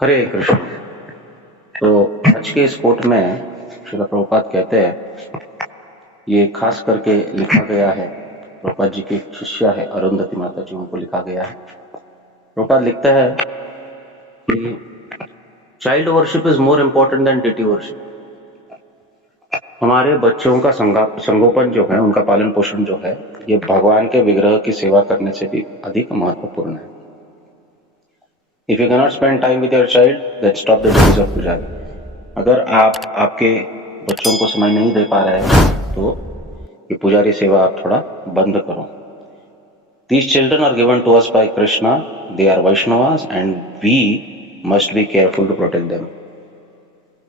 हरे कृष्ण। तो आज के इस कोट में श्रील प्रभुपाद कहते हैं, ये खास करके लिखा गया है, प्रभुपाद जी की एक शिष्या है अरुंधति माता जी, उनको लिखा गया है। प्रभुपाद लिखता है कि child worship is more important than deity worship. हमारे बच्चों का संगोपन जो है, उनका पालन पोषण जो है, ये भगवान के विग्रह की सेवा करने से भी अधिक महत्वपूर्ण है। If you cannot spend time with your child, then stop the duties of pujari. अगर आप आपके बच्चों को समय नहीं दे पा रहे हैं तो ये पुजारी सेवा आप थोड़ा बंद करो। These children are given to us by Krishna. They are Vaishnavas and we must be careful to protect them.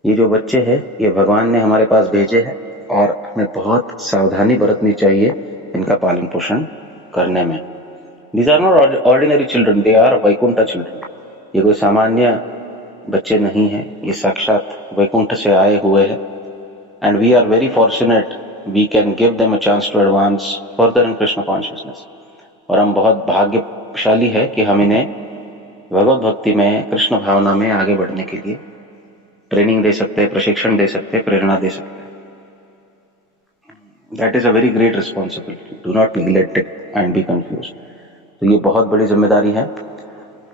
ये जो बच्चे हैं, ये भगवान ने हमारे पास भेजे हैं और हमें बहुत सावधानी बरतनी चाहिए इनका पालन पोषण करने में। These are not ordinary children, they are Vaikuntha children. ये कोई सामान्य बच्चे नहीं हैं, ये साक्षात वैकुंठ से आए हुए हैं। And we are very fortunate, we can give them a chance to advance further in Krishna consciousness. और हम बहुत भाग्यशाली है कि हम इन्हें भगवत भक्ति में, कृष्ण भावना में आगे बढ़ने के लिए ट्रेनिंग दे सकते हैं, प्रशिक्षण दे सकते हैं, प्रेरणा दे सकते हैं। That is a very great responsibility, do not neglect it and be confuse. तो ये बहुत बड़ी जिम्मेदारी है,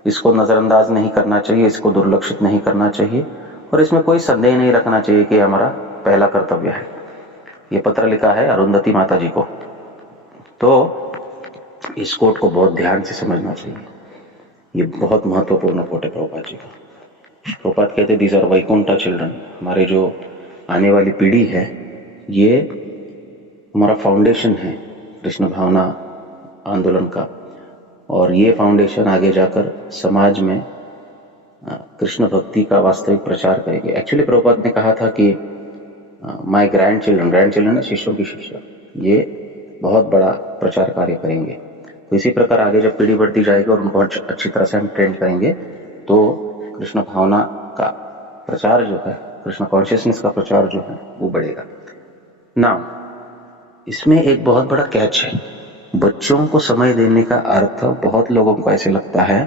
इसको नजरअंदाज नहीं करना चाहिए, इसको दुर्लक्षित नहीं करना चाहिए और इसमें कोई संदेह नहीं रखना चाहिए कि हमारा पहला कर्तव्य है। ये पत्र लिखा है अरुंधति माता जी को, तो इस कोट को बहुत ध्यान से समझना चाहिए। ये बहुत महत्वपूर्ण कोट है प्रभुपाद जी का। प्रभुपाद कहते दीज आर वैकुंठा चिल्ड्रन। हमारे जो आने वाली पीढ़ी है, ये हमारा फाउंडेशन है कृष्ण भावना आंदोलन का, और ये फाउंडेशन आगे जाकर समाज में कृष्ण भक्ति का वास्तविक प्रचार करेगी। एक्चुअली प्रभुपाद ने कहा था कि माय ग्रैंड चिल्ड्रन है, शिष्यों की शिष्य, ये बहुत बड़ा प्रचार कार्य करेंगे। तो इसी प्रकार आगे जब पीढ़ी बढ़ती जाएगी और उनको अच्छी तरह से हम ट्रेन करेंगे तो कृष्ण भावना का प्रचार जो है, कृष्ण कॉन्शियसनेस का प्रचार जो है, वो बढ़ेगा ना। इसमें एक बहुत बड़ा कैच है। बच्चों को समय देने का अर्थ बहुत लोगों को ऐसे लगता है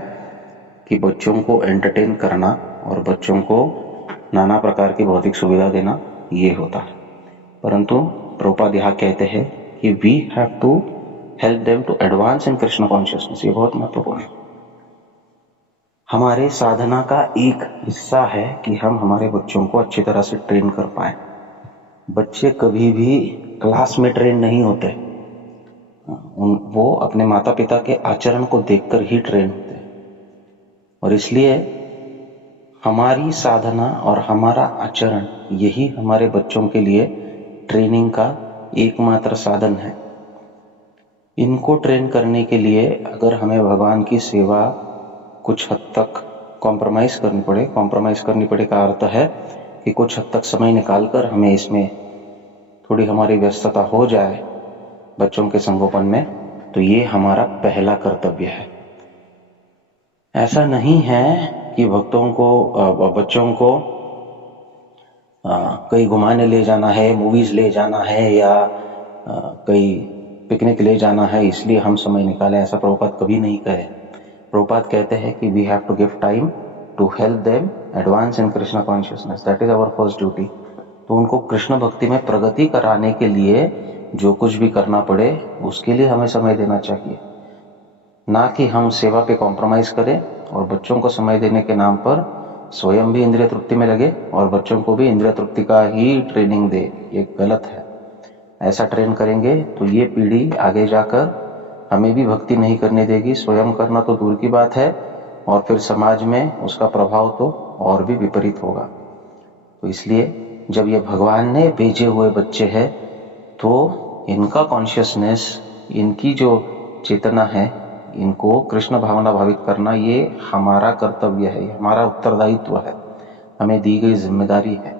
कि बच्चों को एंटरटेन करना और बच्चों को नाना प्रकार की भौतिक सुविधा देना, ये होता है। परंतु प्रभुपाद यहाँ कहते हैं कि we have to help them to advance in Krishna consciousness. ये बहुत महत्वपूर्ण है। हमारे साधना का एक हिस्सा है कि हम हमारे बच्चों को अच्छी तरह से ट्रेन कर पाए। बच्चे कभी भी क्लास में ट्रेन नहीं होते, वो अपने माता पिता के आचरण को देखकर ही ट्रेन होते हैं। और इसलिए हमारी साधना और हमारा आचरण, यही हमारे बच्चों के लिए ट्रेनिंग का एकमात्र साधन है। इनको ट्रेन करने के लिए अगर हमें भगवान की सेवा कुछ हद तक कॉम्प्रोमाइज करनी पड़े का अर्थ है कि कुछ हद तक समय निकालकर हमें इसमें थोड़ी हमारी व्यस्तता हो जाए बच्चों के संगोपन में, तो ये हमारा पहला कर्तव्य है। ऐसा नहीं है कि बच्चों को कहीं घुमाने ले जाना है, मूवीज ले जाना है या कहीं पिकनिक ले जाना है इसलिए हम समय निकालें। ऐसा प्रभुपाद कभी नहीं कहे। प्रभुपाद कहते हैं कि we have to give time to help them advance in Krishna consciousness, that is our first duty. तो उनको कृष्ण भक्ति में प्रगति कराने के लिए जो कुछ भी करना पड़े उसके लिए हमें समय देना चाहिए, ना कि हम सेवा पे कॉम्प्रोमाइज करें और बच्चों को समय देने के नाम पर स्वयं भी इंद्रिय तृप्ति में लगे और बच्चों को भी इंद्रिय तृप्ति का ही ट्रेनिंग दे। ये गलत है। ऐसा ट्रेन करेंगे तो ये पीढ़ी आगे जाकर हमें भी भक्ति नहीं करने देगी, स्वयं करना तो दूर की बात है, और फिर समाज में उसका प्रभाव तो और भी विपरीत होगा। तो इसलिए जब ये भगवान ने भेजे हुए बच्चे हैं तो इनका कॉन्शियसनेस, इनकी जो चेतना है, इनको कृष्ण भावना भावित करना, ये हमारा कर्तव्य है, ये हमारा उत्तरदायित्व है, हमें दी गई जिम्मेदारी है।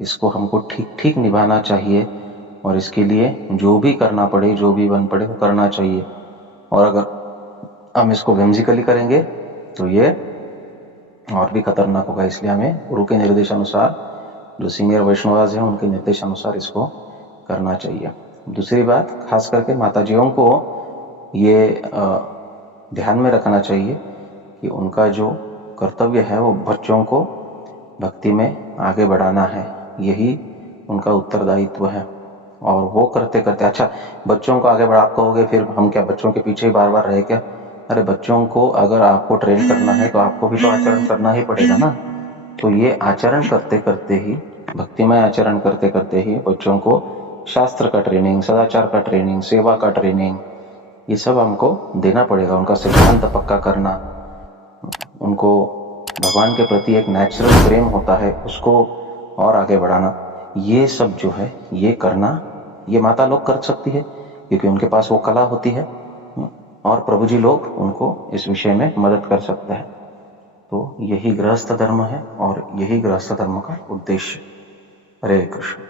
इसको हमको ठीक ठीक निभाना चाहिए और इसके लिए जो भी करना पड़े, जो भी बन पड़े, वो करना चाहिए। और अगर हम इसको व्हिम्सिकली करेंगे तो ये और भी खतरनाक होगा। इसलिए हमें गुरु के निर्देशानुसार, जो सीनियर वैष्णवाज हैं उनके निर्देशानुसार इसको करना चाहिए। दूसरी बात, खास करके माताजियों को ये ध्यान में रखना चाहिए कि उनका जो कर्तव्य है वो बच्चों को भक्ति में आगे बढ़ाना है, यही उनका उत्तरदायित्व है। और वो करते करते, अच्छा बच्चों को आगे बढ़ा, आप कहोगे फिर हम क्या बच्चों के पीछे ही बार बार रहे क्या? अरे बच्चों को अगर आपको ट्रेन करना है तो आपको भी तो आचरण करना ही पड़ेगा ना। तो ये आचरण करते करते ही, भक्तिमय आचरण करते करते ही बच्चों को शास्त्र का ट्रेनिंग, सदाचार का ट्रेनिंग, सेवा का ट्रेनिंग, ये सब हमको देना पड़ेगा। उनका सिद्धांत पक्का करना, उनको भगवान के प्रति एक नेचुरल प्रेम होता है उसको और आगे बढ़ाना, ये सब जो है ये करना, ये माता लोग कर सकती है क्योंकि उनके पास वो कला होती है, और प्रभु जी लोग उनको इस विषय में मदद कर सकते हैं। तो यही गृहस्थ धर्म है और यही गृहस्थ धर्म का उद्देश्य। हरे कृष्ण।